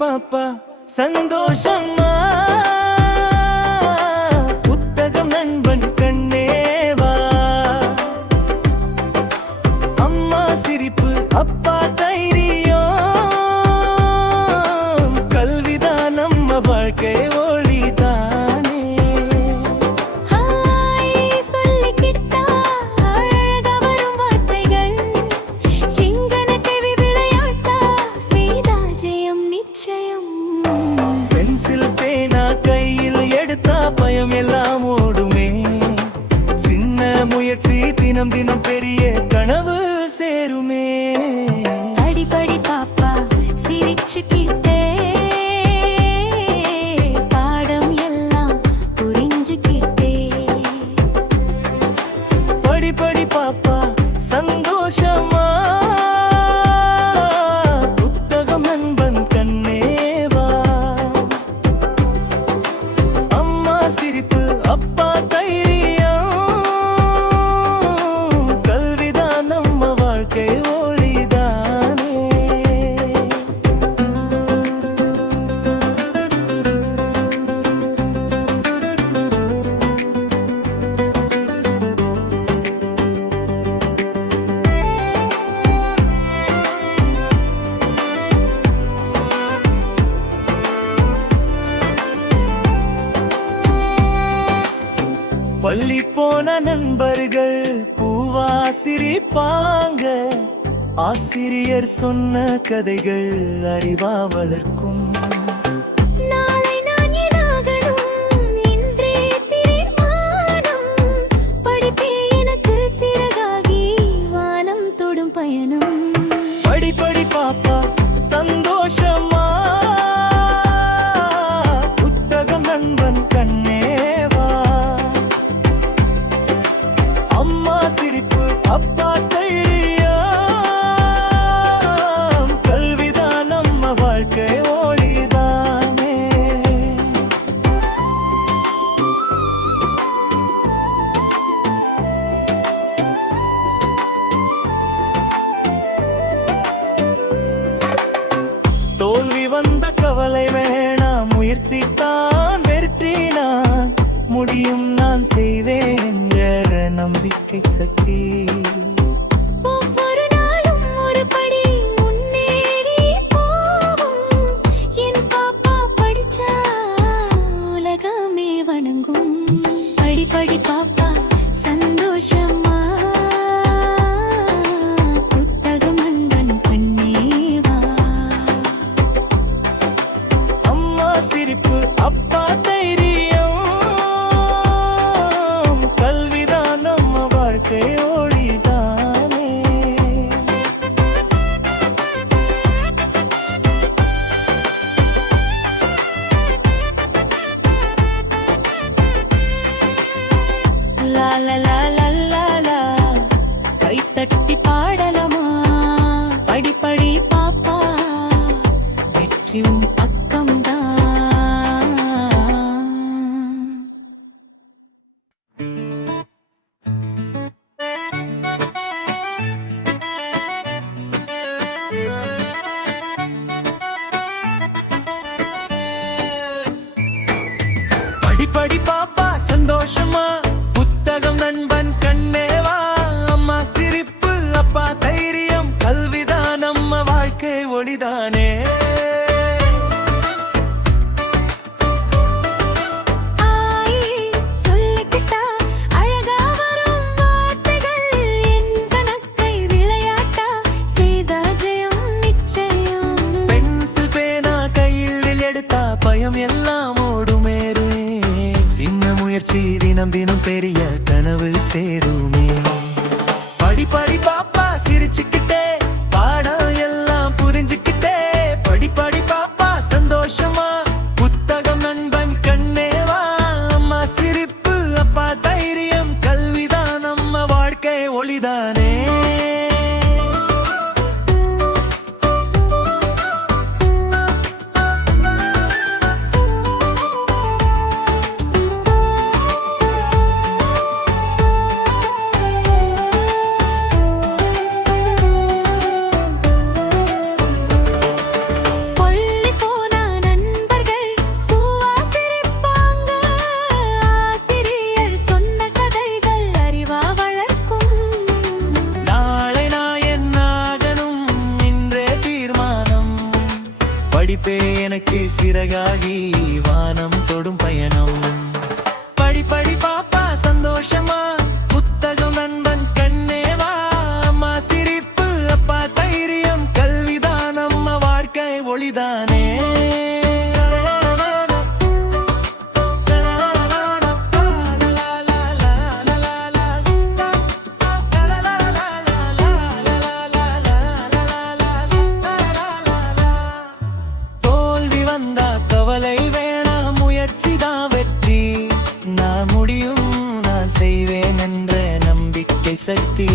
பாப்பா சந்தோஷமா புத்தகம் நண்பன் கண்ணேவா அம்மா சிரிப்பு அப்பா தைரியம் கல்விதான் நம்ம வாழ்க்கை ஒளிதானே சொல்லிக்கிட்டா அழகா வரும் வார்த்தைகள் எங்கனக்கு விளையாட்டா செய்தா ஜெயம் நிச்சயம் பென்சில் பேனா கையில் எடுத்தா பயம் எல்லாம் ஓடுமே சின்ன முயற்சி தினம் தினம் பெரிய கனவு சேருமே படி படி பாப்பா சிரிச்சுக்கிட்டே பாடம் எல்லாம் புரிஞ்சுக்கிட்டே படி படி பாப்பா சந்தோஷமா புத்தகம் நண்பன் கண்ணேவா அம்மா சிரிப்பு அப்பா தைரியம் கல்விதான் நம்ம வாழ்க்கை ஒளிதானே பள்ளி போன நண்பர்கள் பூவா சிரிப்பாங்க ஆசிரியர் சொன்ன கதைகள் அறிவா வளர்க்கும் நாளை நான் என்னாகணும் இன்றே தீர்மானம் படிப்பே எனக்கு சிறகாகி வானம் தொடும் பயணம் படி படி பாப்பா சந்தோஷமா புத்தகம் நண்பன் கண்ணேவா அம்மா சிரிப்பு அப்பா தைரியம் கல்விதான் நம்ம வாழ்க்கை ஒளிதானே தோல்வி வந்த கவலை வேணாம் முயற்சி தான் வெற்றி நான் முடியும் நான் செய்வேன் என்ற நம்பிக்கை சக்தி ஒவ்வொரு நாளும் ஒரு படி முன்னேறி போகும் என் பாப்பா படிச்சா உலகமே வணங்கும் படி படி பாப்பா சந்தோஷமா புத்தகம் நண்பன் கண்ணேவா அம்மா சிரிப்பு அப்பா தைரியம் கல்விதான் நம்ம வாழ்க்கை ஒளிதானே லா லா லா லா லா லா கை தட்டி பாடலாமா படி படி பாப்பா வெற்றியும் பக்கம்தான் படி படி பாப்பா சந்தோஷமா புத்தகம் நண்பன் கண்ணேவா அம்மா சிரிப்பு அப்பா தைரியம் கல்விதான் நம்ம வாழ்க்கை ஒளிதானே சொல்லிக்கிட்டா அழகா வரும் வார்த்தைகள் என் கணக்கை விளையாட்டா செய்தா ஜெயம் நிச்சயம் பென்சில் பேனா கையில் எடுத்தா பயம் எல்லாம் ஓடுமேறு சின்ன முயற்சி தினம் தினம் பெரிய கனவு சேருமே படி படி பாப்பா சிரிச்சுக்கிட்டே பாடம் எல்லாம் புரிஞ்சுக்கிட்டே படி படி பாப்பா சந்தோஷமா புத்தகம் நண்பன் கண்ணேவா அம்மா சிரிப்பு அப்பா தைரியம் கல்விதான் நம்ம வாழ்க்கை ஒளிதானே தொடும் பயணம் படி படி பாப்பா சந்தோஷமா புத்தகம் நண்பன் கண்ணேவா அம்மா சிரிப்பு அப்பா தைரியம் கல்விதான் அம்மா வாழ்க்கை ஒளிதானே தோல்வி வந்தா கவலை வேணாம் முயற்சிதான் வெற்றி நான் முடியும் நான் செய்வேன் என்ற நம்பிக்கை சக்தி